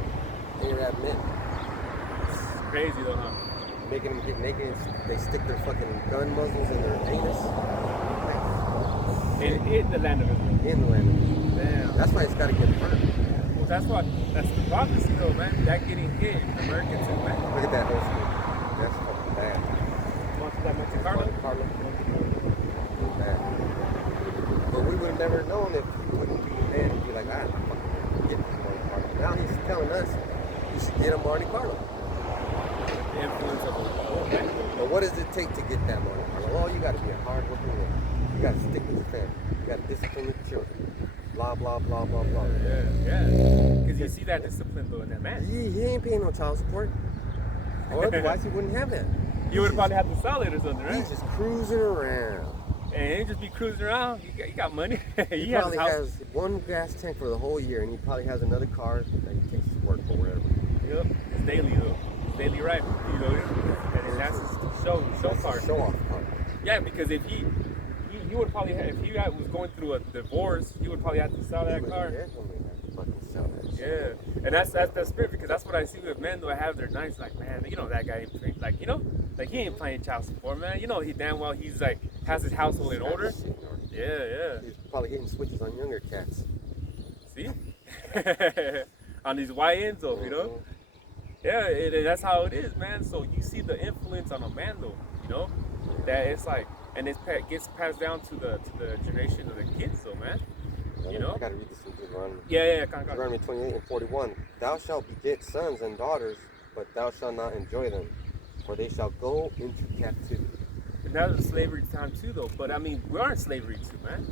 Arab men. It's crazy though, huh? Making them get naked. They stick their fucking gun muzzles in their anus. In the land of Israel. In the land of Israel. Damn. That's why it's got to get burned. Well, that's the prophecy though, man. That getting hit, Americans and man. Look at that whole school. That's fucking bad. Want that Monte Carlo? Carlo. Bad. But we would have never known if he wouldn't be there and be like, I'm fucking getting Monte Carlo. Now he's telling us you should get a Monte Carlo. The influence of a But what does it take to get that Monte Carlo? Well, you got to be a hard-working man. You got to stick with your family. You got to discipline your children. Blah, blah, blah, blah, blah. Yeah. Because you see that discipline though in that man. He ain't paying no child support. Or otherwise he wouldn't have that. You would probably have to sell it or something, right? He's just cruising around. And he just be cruising around. He got money. He probably has one gas tank for the whole year, and he probably has another car that he takes to work or whatever. Yep. It's daily though. It's daily right. You know, and that's his show car. Show off car. Yeah, because if he would probably have, if he was going through a divorce, he would probably have to sell that car. Definitely have to fucking sell that shit. Yeah, and that's the spirit, because that's what I see with men though. I have their nights like, man, you know that guy ain't like, you know, like he ain't paying child support, man. You know he damn well he's like has his household in order. Yeah. He's probably hitting switches on younger cats. See, on these YNs though, you know. Yeah, that's how it is, man. So you see the influence on a man, though, you know, that it's like, and gets passed down to the generation of the kids, though, man. You know? I gotta read this in Deuteronomy. Yeah, Deuteronomy 28 and 41. Thou shalt beget sons and daughters, but thou shalt not enjoy them, for they shall go into captivity. And that was a slavery time too, though. But I mean, we are in slavery too, man.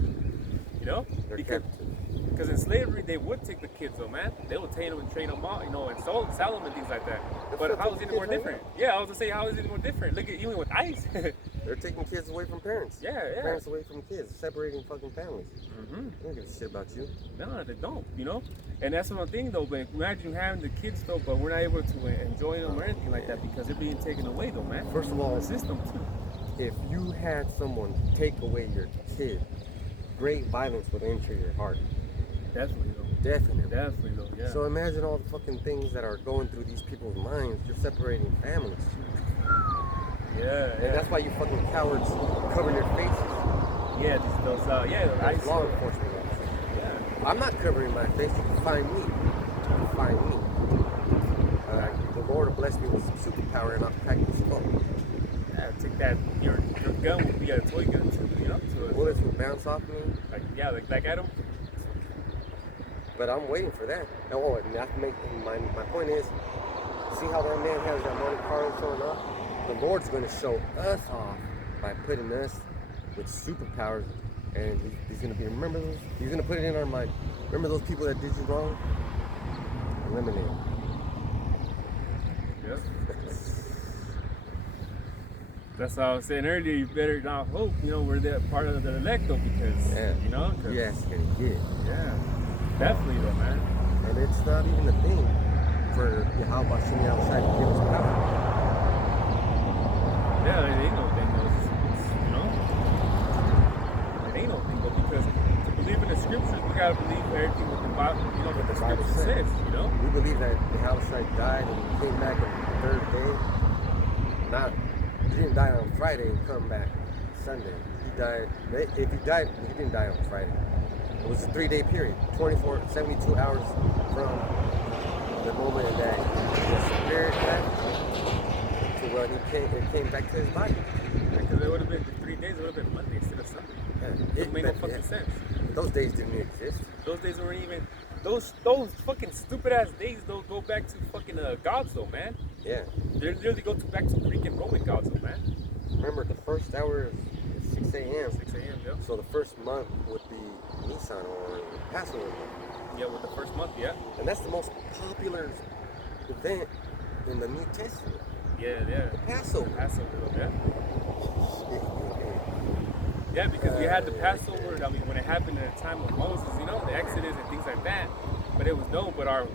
You know, They're because captive. because in slavery they would take the kids, though, man. They would take them and train them out, you know, and sell them and things like that. But how is it any more different? Yeah, I was gonna say, how is it any more different? Look at even with ICE. They're taking kids away from parents. Yeah. Parents away from kids, separating fucking families. Mm-hmm. They don't give a shit about you. No, they don't, you know? And that's one thing, though, but imagine having the kids, though, but we're not able to enjoy them or anything like that because they're being taken away, though, man. First of all, The system, too. if you had someone take away your kid, great violence would enter your heart. Definitely, though. Definitely. Yeah. So imagine all the fucking things that are going through these people's minds. You're separating families. Yeah. And that's why you fucking cowards cover your faces. Yeah, those As law enforcement officers. Yeah. I'm not covering my face. You can find me. The Lord will bless me with some superpower and I'll practice smoke. Yeah, take that. Your gun will be a toy gun too, you know? To Bullets will bounce off me, like Black Adam. but I'm waiting for that. Oh, and I can make my point is, see how that man has that Monte Carlo showing up? The Lord's going to show us off by putting us with superpowers, and he's going to be he's going to put it in our mind. Remember those people that did you wrong? Eliminate them. Yeah. That's how I was saying earlier. You better not hope, you know, we're that part of the elect, though, because you know, Yes, and get. Yeah, definitely, though, man. And it's not even a thing for Yahweh Shemi outside to give us power. Yeah, it ain't no thing, though. It's, you know, it ain't no thing, but because to believe in the scriptures, we gotta believe everything what the Bible, you know, what the Bible scripture says, you know. We believe that Yahweh died and he came back on the third day. He didn't die on Friday and come back Sunday. He died. If he died, he didn't die on Friday. It was a 3-day period, 72 hours from the moment that his spirit left to when it came back to his body. Because it would have been 3 days, it would have been Monday instead of Sunday. Yeah, It made no fucking sense. Those days didn't exist. Those days weren't even. Those fucking stupid ass days. Those go back to fucking gods, though, man. Yeah. They literally go back to Greek and Roman gods, though, man. Remember, the first hour is 6 a.m. 6 a.m. Yeah. So the first month would be Nisan or Passover month. Yeah, with the first month, yeah. And that's the most popular event in the New Testament. Yeah. The Passover. Passover, though, yeah. Yeah, because we had the Passover. I mean, when it happened in the time of Moses, you know, the Exodus and things like that. But it was known. But our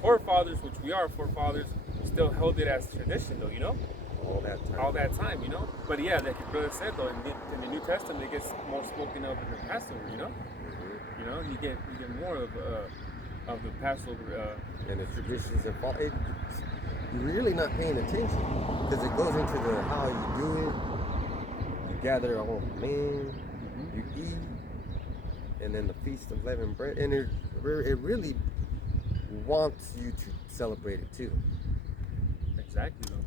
forefathers, which we are forefathers, still held it as tradition, though, you know. All that time, you know. But yeah, like your brother said, though, in the New Testament, it gets more spoken of in the Passover, you know. Mm-hmm. You know, you get more of the Passover. And the traditions involved. You're really not paying attention because it goes into the how you do it. You gather all the men, you eat, and then the Feast of Leavened Bread, and it really wants you to celebrate it too. Exactly, though.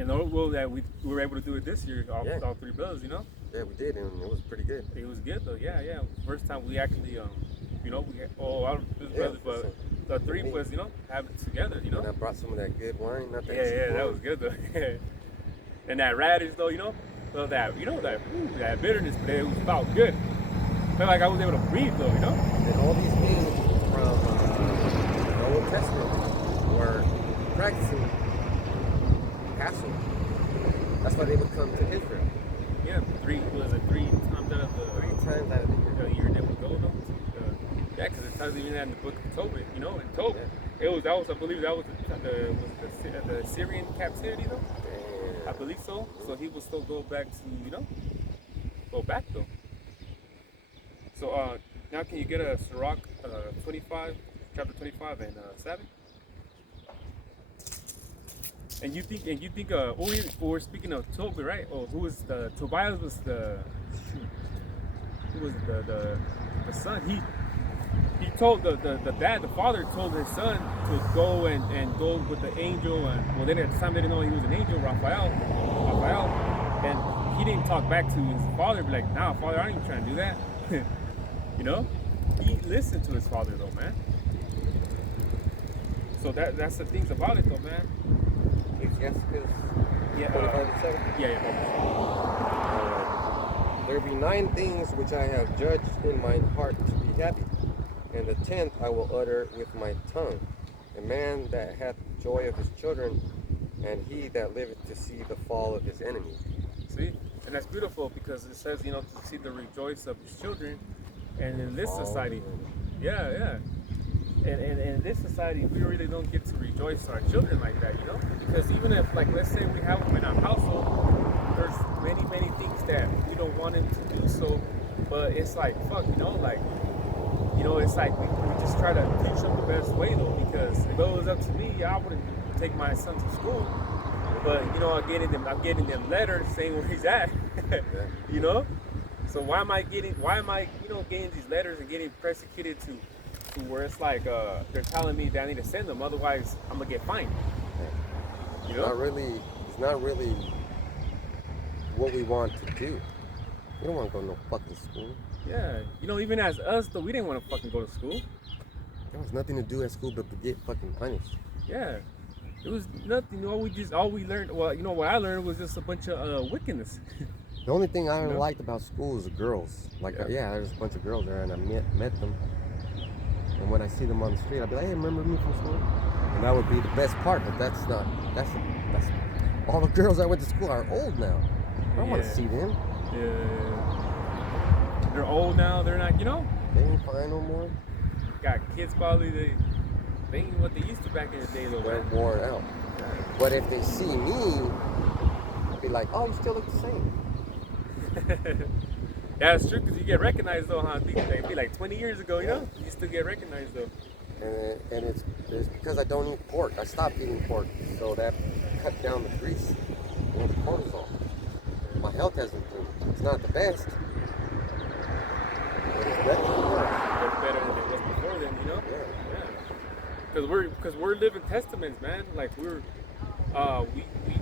And well, that we were able to do it this year, all three brothers, you know. Yeah, we did, and it was pretty good. It was good, though. Yeah. First time we actually, you know, we had, brothers, but the three of us, you know, have it together, you know. And I brought some of that good wine. Not that Yeah, that was good, though. And that radish, though, you know, so that, you know, that bitterness, but it was felt good. Felt like I was able to breathe, though, you know. And all these things from the Old Testament were practicing Passover. That's why they would come to Israel. Yeah, 3 times out of the 3 times out of the year. year they would go, though. Yeah, because it tells even that in the book of Tobit, you know, in Tobit. Yeah. I believe that was the Syrian captivity, though. I believe so. So he will still go back to, you know, though. So now can you get a Sirach 25, chapter 25 and 7? And you think we're speaking of Tobit, right? Oh, Tobias was the son. he told the dad, the father told his son to go and go with the angel, and well, then at the time they didn't know he was an angel, Raphael, and he didn't talk back to his father, be like, nah, father, I ain't even trying to do that. You know, he listened to his father though, man. So that's the things about it though, man. Ecclesiastes Yeah, 25:7. There be 9 things which I have judged in mine heart to be happy, and the 10th I will utter with my tongue. A man that hath joy of his children, and he that liveth to see the fall of his enemies. See, and that's beautiful because it says, you know, to see the rejoice of his children, and in this society, yeah. And in this society, we really don't get to rejoice our children like that, you know? Because even if, like, let's say we have them in our household, there's many things that we don't want them to do so, but it's like, fuck, you know, like, you know, it's like we just try to teach them the best way, though, because if it was up to me, I wouldn't take my son to school, but, you know, I'm getting them letters saying where he's at, you know? So why am I, you know, getting these letters and getting persecuted to where it's like they're telling me that I need to send them, otherwise I'm gonna get fined. You know? It's not really what we want to do. We don't want to go to no fucking school. Yeah, you know, even as us though, we didn't want to fucking go to school. There was nothing to do at school but to get fucking punished. Yeah, it was nothing. You know, all we learned. Well, you know, what I learned was just a bunch of wickedness. The only thing I You know? liked about school is the girls. Like, Yeah. there's a bunch of girls there, and I met them. And when I see them on the street, I'll be like, hey, remember me from school? And that would be the best part, but that's all the girls that went to school are old now. I don't want to Yeah. see them. Yeah, they're old now. They're not, you know, They ain't fine no more. got kids probably. They ain't what they used to back in the day though, They're man. worn out. But if they see me, they'll be like, oh, you still look the same. Yeah, it's true because you get recognized though, huh? I think it'd be like 20 years ago, you know? You still get recognized though. And it's because I don't eat pork. I stopped eating pork, so that cut down the grease and the cortisol. My health has improved. It's not the best, but it's better than that. It's better than it was before then, you know? Yeah. Because we're living testaments, man. Like we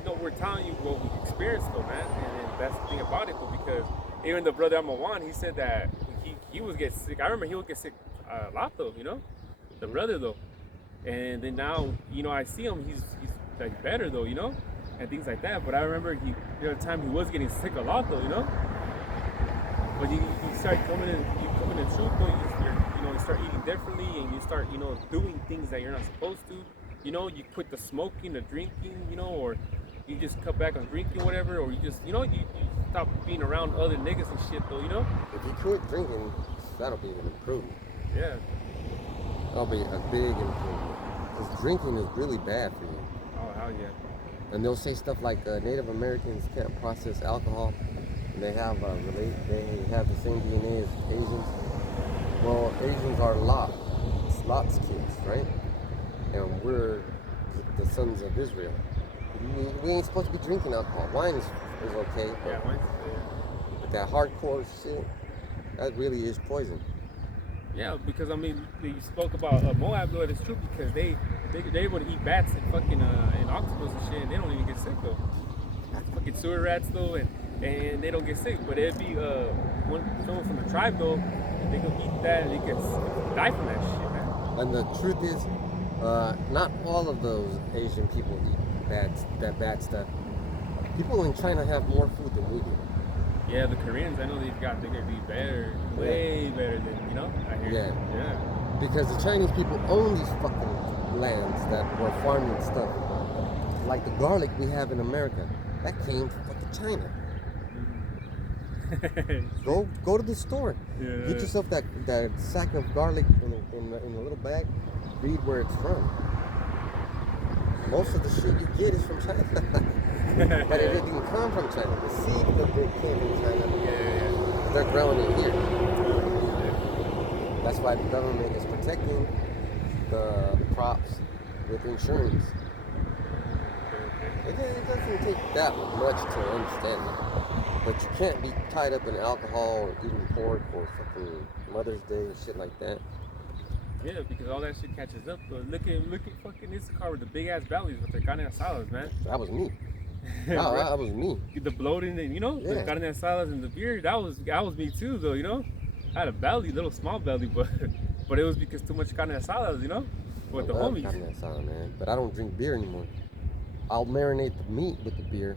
know we're telling you what we experienced though, man. And that's the thing about it though, because even the brother Amawan, he said that he would get sick. I remember he would get sick a lot though, you know? The brother though. And then now, you know, I see him, he's like better though, you know? And things like that. But I remember there was a time he was getting sick a lot though, you know? But you start coming in truth though, you start eating differently and you start, you know, doing things that you're not supposed to. You know, you quit the smoking, the drinking, you know, or you just cut back on drinking, whatever, or you just, you know, you stop being around other niggas and shit though, you know? If you quit drinking, that'll be an improvement. Yeah. That'll be a big improvement. Because drinking is really bad for you. Oh, hell yeah. And they'll say stuff like Native Americans can't process alcohol, and they have the same DNA as Asians. Well, Asians are Lot's kids, right? And we're the sons of Israel. We ain't supposed to be drinking alcohol. Wine is okay, Yeah, but that hardcore shit, that really is poison. yeah, because I mean, you spoke about Moab, though. It's true because they able to eat bats and fucking and octopus and shit, and they don't even get sick though. Fucking sewer rats though, and they don't get sick. But it'd be someone from the tribe though, they go eat that and they could die from that shit, man. And the truth is, not all of those Asian people eat that bad stuff. People in China have more food than we do. Yeah, the Koreans, I know they're gonna be better, way better than, you know, I hear. Yeah. Because the Chinese people own these fucking lands that were farming stuff. Like the garlic we have in America, that came from fucking China. Go to the store. Yeah. Get yourself that sack of garlic in a little bag. Read where it's from. Most of the shit you get is from China. But it didn't come from China. The seed of it came from China. Yeah. They're growing it here. That's why the government is protecting the crops with insurance. It doesn't take that much to understand it. But you can't be tied up in alcohol or eating pork or fucking Mother's Day and shit like that. Yeah, because all that shit catches up. But look at fucking Issachar with the big ass bellies with their carne asadas, man. That was me. Right? That was me. The bloating, and the Yeah. carne asadas and the beer. That was me too, though. I had a belly, little small belly, but it was because too much carne asadas, with the I love homies. carne asada, man. But I don't drink beer anymore. I'll marinate the meat with the beer.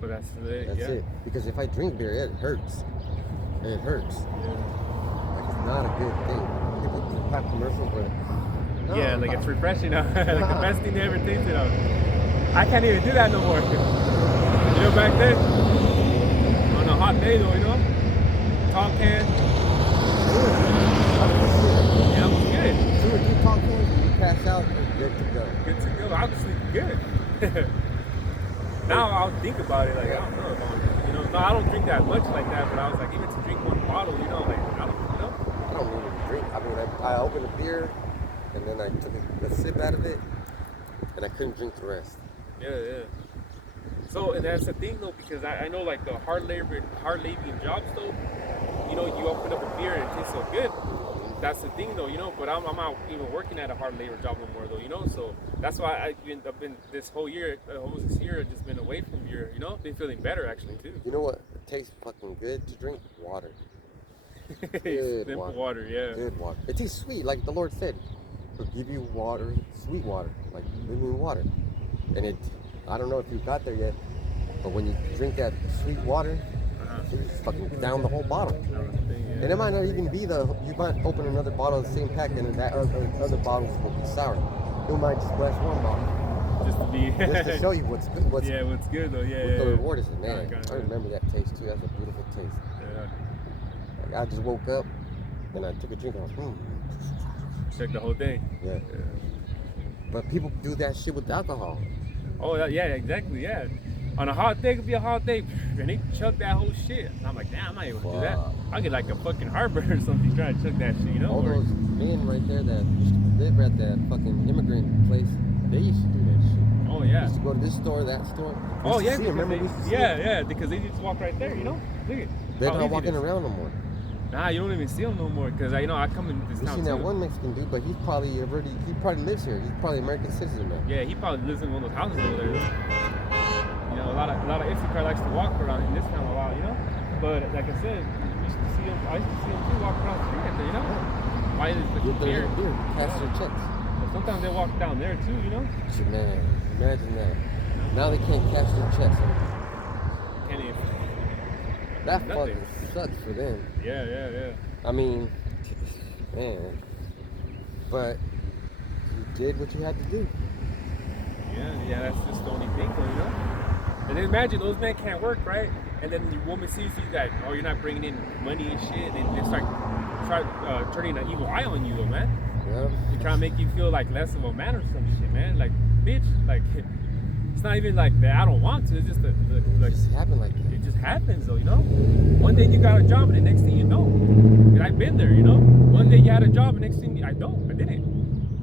But that's it. That's it. Because if I drink beer, it hurts. It hurts. Yeah. Like it's not a good thing. People have commercials where. No, Yeah, like it's refreshing. Like the best thing they ever tasted. I can't even do that no more. Back then, on a hot day though, tall can. Yeah, it was good. 2 or 3 tall cans and you pass out, you're good to go. Good to go. I was sleeping good. Now I'll think about it. Like I don't know about it. No, I don't drink that much like that. But I was like, even to drink one bottle, like I don't, I don't need to drink. I mean, I opened a beer and then I took a sip out of it and I couldn't drink the rest. Yeah. So, and that's the thing though, because I know like the hard laboring jobs though, you open up a beer and it tastes so good. That's the thing though, but I'm not even working at a hard labor job no more though, so that's why I've been this whole year, almost this year, I've just been away from beer, been feeling better actually too. You know what tastes fucking good to drink? Water. Good water, yeah. Good water. It tastes sweet, like the Lord said. He'll give you water, sweet water, like living water. And I don't know if you got there yet, but when you drink that sweet water, you just fucking down the whole bottle. And it might not even be you might open another bottle of the same pack and that other bottles will be sour. You might just splash one bottle. Just to show you what's good. What's good though, yeah. What the reward is, man. I I remember that taste too. That's a beautiful taste. Yeah. Like I just woke up and I took a drink. I was, Check the whole thing. Yeah. But people do that shit with alcohol. Oh yeah, exactly, yeah. On a hot day, it could be a hot day, and they chug that whole shit. And I'm like, damn, I'm not able to do that. I'll get like a fucking heartburn or something trying to chug that shit, All those men right there that used to live at that fucking immigrant place, they used to do that shit. Oh yeah. They used to go to this store, that store. Oh yeah, Remember we used to see them? yeah, because they just walk right there, Look at. They're how not easy it walking is. around no more. Nah, you don't even see them no more, because I come in this You town seen too. that one Mexican dude, but he probably lives here. He's probably American citizen now. Yeah, he probably lives in one of those houses over there. A lot of Issachar likes to walk around in this town a lot, But like I said, I used to see him too walk around the street there, Why is the Get their beer? beer, cash their checks. But sometimes they walk down there too, Shit, man, imagine that. Now they can't cash their checks anymore. Can't even. That Nothing. fucking sucks for them. Yeah. I mean, man. But you did what you had to do. Yeah, that's just the only thing, And then imagine those men can't work, right? And then the woman sees you that, oh, you're not bringing in money and shit, and then they start turning an evil eye on you, though, man. Yeah. They try to make you feel like less of a man or some shit, man. Like, bitch, like, it's not even like that I don't want to, it's just It just happened like that. it just happens, though, One day you got a job, and the next thing you know, and I've been there, One day you had a job, and next thing I didn't.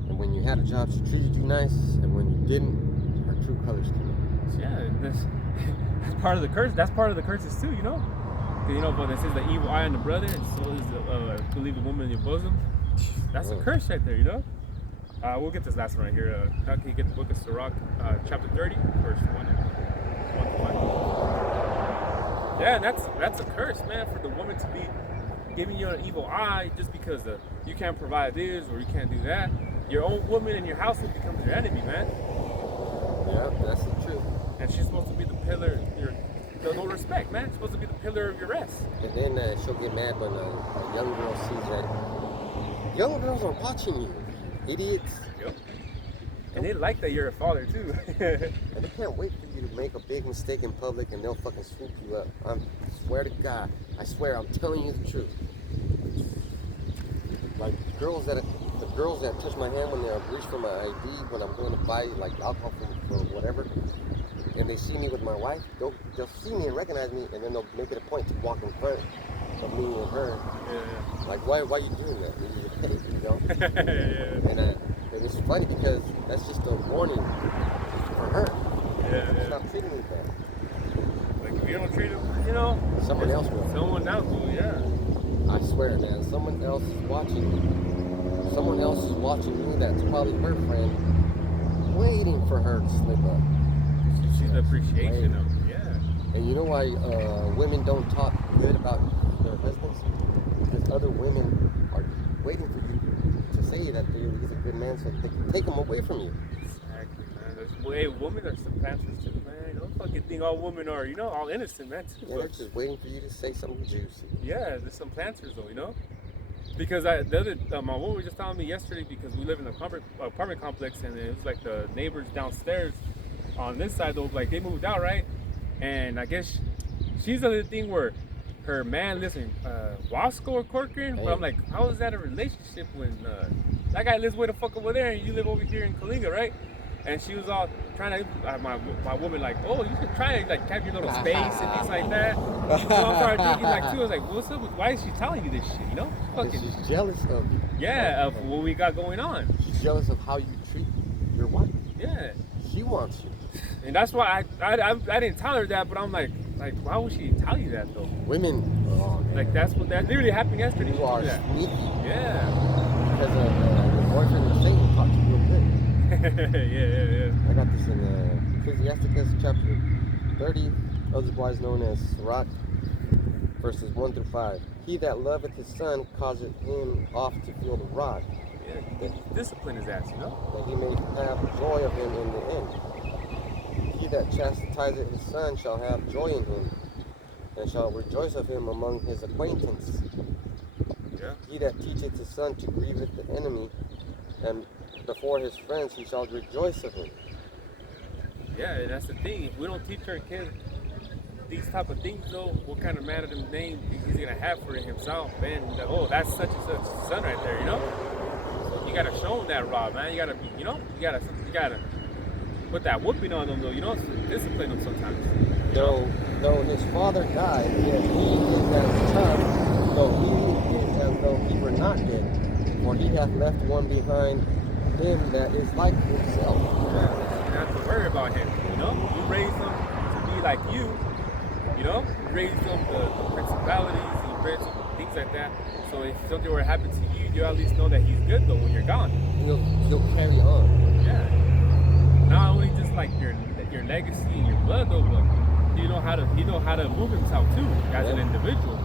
And when you had a job, she treated you nice, and when you didn't, her true colors came out. Yeah, that's part of the curse. That's part of the curses too, But it says the evil eye on the brother, and so is believe the woman in your bosom. That's a curse right there, We'll get this last one right here. How can you get the book of Sirach, chapter 30, verse 1 to 5. Yeah, that's a curse, man, for the woman to be giving you an evil eye just because you can't provide this or you can't do that. Your own woman in your household becomes your enemy, man. Yeah, that's the truth. And she's supposed to be the pillar, no respect, man. She's supposed to be the pillar of your rest. And then she'll get mad when a young girl sees that. Young girls are watching you, idiots. Yep. And they like that you're a father, too. And they can't wait for you to make a big mistake in public and they'll fucking swoop you up. I swear to God. I swear, I'm telling you the truth. Like the girls that touch my hand when they reach for my ID when I'm going to buy like alcohol for whatever, and they see me with my wife, they'll see me and recognize me, and then they'll make it a point to walk in front of me and her. Yeah. Like why you doing that? You're petty, Yeah. And it's funny because that's just a warning for her. Yeah. Stop treating me bad. Like if you don't treat them, Someone else will. Someone else will, yeah. I swear, man. Someone else is watching you. Someone else watching me that's probably her friend, waiting for her to slip up. She sees the appreciation of it. Yeah. And you know why women don't talk good about their husbands? Because other women are waiting for you to say that he's a good man so they can take him away from you. Exactly, man. Women are supplanters too, man. Don't fucking think all women are, all innocent, man. Too. Yeah, they're just waiting for you to say something juicy. Yeah, there's some planters though, Because my woman was just telling me yesterday, because we live in an apartment complex, and it was like the neighbors downstairs on this side though, like they moved out, right? And I guess she's on the thing where her man lives in Wasco or Corcoran, but I'm like, how is that a relationship when that guy lives way the fuck over there and you live over here in Kalinga, right? And she was all trying to, my woman like, oh, you should try to like have your little space and things like that. So I started thinking like too, I was like, what's up with, why is she telling you this shit, Fucking, she's jealous of you. Yeah, of what we got going on. She's jealous of how you treat your wife. Yeah. She wants you. And that's why I didn't tell her that, but I'm like, why would she tell you that though? Women, like that literally happened yesterday. You are that. sneaky. Yeah. Because your boyfriend was Satan taught you real good. yeah. I got this in Ecclesiasticus chapter 30, otherwise known as Sirach, verses 1 through 5. He that loveth his son causeth him oft to feel the rod. Yeah, discipline his ass, that he may have joy of him in the end. He that chastiseth his son shall have joy in him, and shall rejoice of him among his acquaintance. Yeah. He that teacheth his son to grieve with the enemy, and before his friends he shall rejoice of him. Yeah, that's the thing. If we don't teach our kids these type of things, though, what kind of man of them name he's gonna have for himself, man? That's such and such son right there, So you gotta show him that rod, man. You gotta be, you gotta put that whooping on them, though. Discipline them sometimes. Though his father died, yet he is as tough, though he is as though he were not dead, for he hath left one behind him that is like himself. Yeah, you don't have to worry about him, You raise them to be like you, You raise them the principalities, you raise them things like that. So if something were to happen to you, you at least know that he's good, though, when you're gone. He'll carry on. Yeah. Not only just like your legacy and your blood, though, but he know how to move himself too as an individual,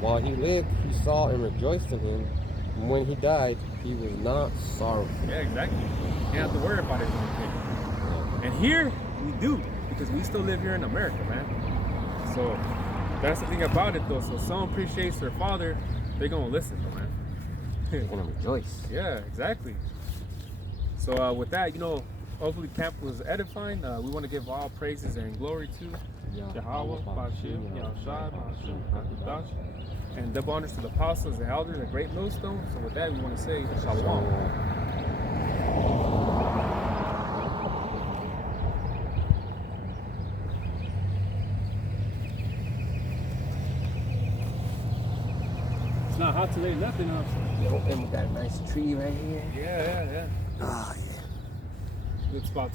While he lived, he saw and rejoiced in him. And when he died, he was not sorrowful. Yeah, exactly. You don't have to worry about his own thing. And here we do, because we still live here in America, man. So that's the thing about it, though. So someone appreciates their father, they're gonna listen, though, man. They're gonna rejoice. Yeah, exactly. So with that, hopefully camp was edifying. We want to give all praises and glory to Yahweh, Bashim, Yahushua, Bashim, Hakadosh, and double honors to the apostles and elders, a great millstone. So with that, we want to say Shalom. It's not hot today, nothing else. And we got a nice tree right here. Yeah. Ah, yeah. Good spot too.